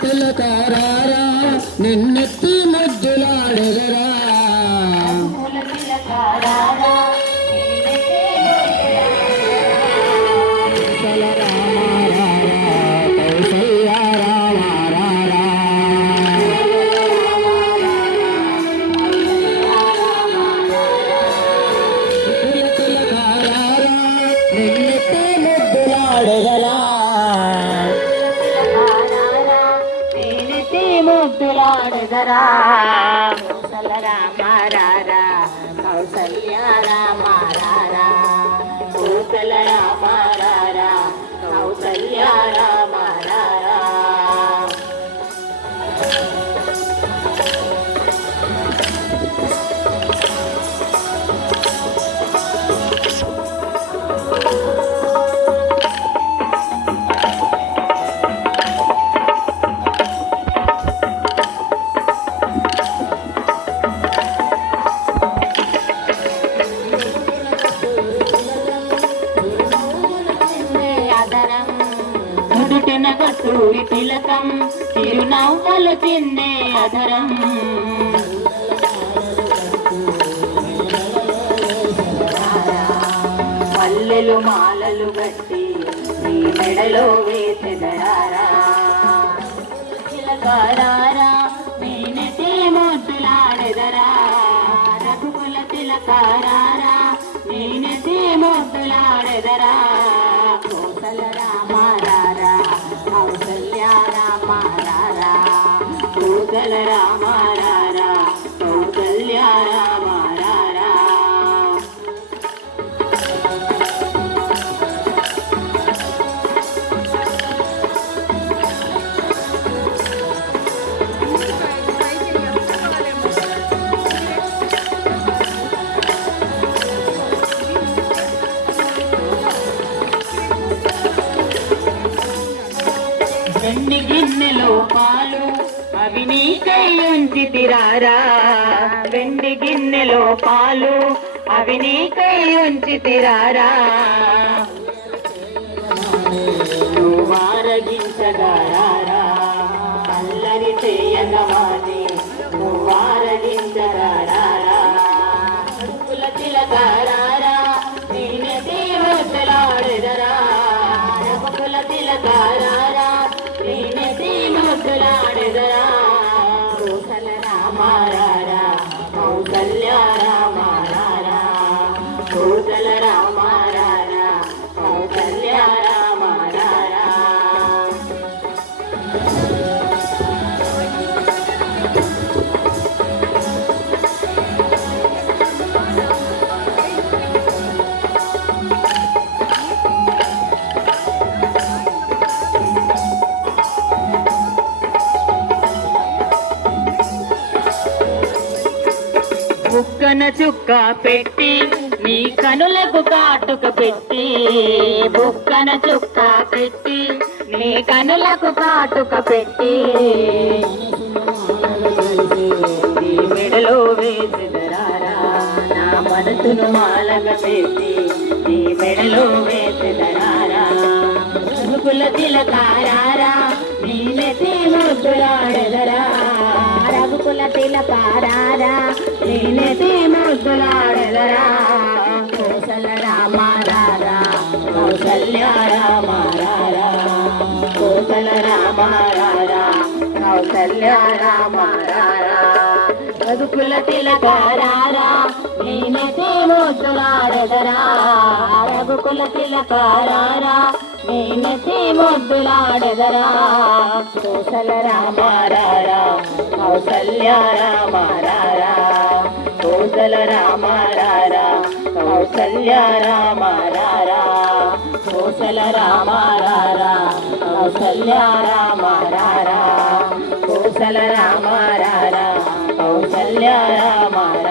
తిలకారారా నిన్నెత్తి ముద్దులాడెదరా ముద్దులాడెదరా కౌసల రామారారా కౌసల్య రామారారా కౌసల రామారారా కౌసల్య రామారారా కస్తూరి తిలకం చిరునవ్వులు తిన్నే అధరం మల్లెలు మాలలు గట్టి నీ మెడలో వేసెదరారా తిలకారారా నేనెతే ముద్దులాడెదరా రఘుకుల తిలకారారా నేనెతే ముద్దులాడెదరా కౌసల రామారారా కౌసల్య రామారారా కౌసల రామారారా కౌసల్య రామారారా వెండి గిన్నెలో పాలు అవి నీకై ఉంచితిరారా వెండి గిన్నెలో పాలు అవి నీకై ఉంచితిరారా నువ్వారగించగారారా అల్లరి చేయగవాని నువ్వారగించగారారా కుల తిలకారారా నేనెతే ముద్దులాడెదరా కుల తిలకారారా నేనెతే ముద్దులాడెదరా కౌసల రామారారా కౌసల్య రామారారా కౌసల రామారారా కౌసల్య రామారారా బుక్కన చుక్క పెట్టి నీ కనులకు కాటుక పెట్టి బుక్కన చుక్క పెట్టి నీ కనులకు కాటుక పెట్టి నీ మెడలో వేసెదరారా నా మనసును మాలగ పెట్టి నీ మెడలో వేసెదరారా రఘుకుల తిలకారారా నేనెతే ముద్దులాడెదరా రఘుకుల తిలకారారా నేనెతే ముద్దులాడెదరా కౌసల రామారారా కౌసల్య రామారారా కౌసల రామారారా కౌసల్య రామారారా రఘుకుల తిలకారారా నేనెతే ముద్దులాడెదరా రఘుకుల తిలకారారా నేనెతే ముద్దులాడెదరా కౌసల రామారారా కౌసల్య రామారారా కౌసల రామారారా కౌసల్య రామారారా కౌసల రామారారా కౌసల్య రామారారా కౌసల రామారారా కౌసల్య రామారారా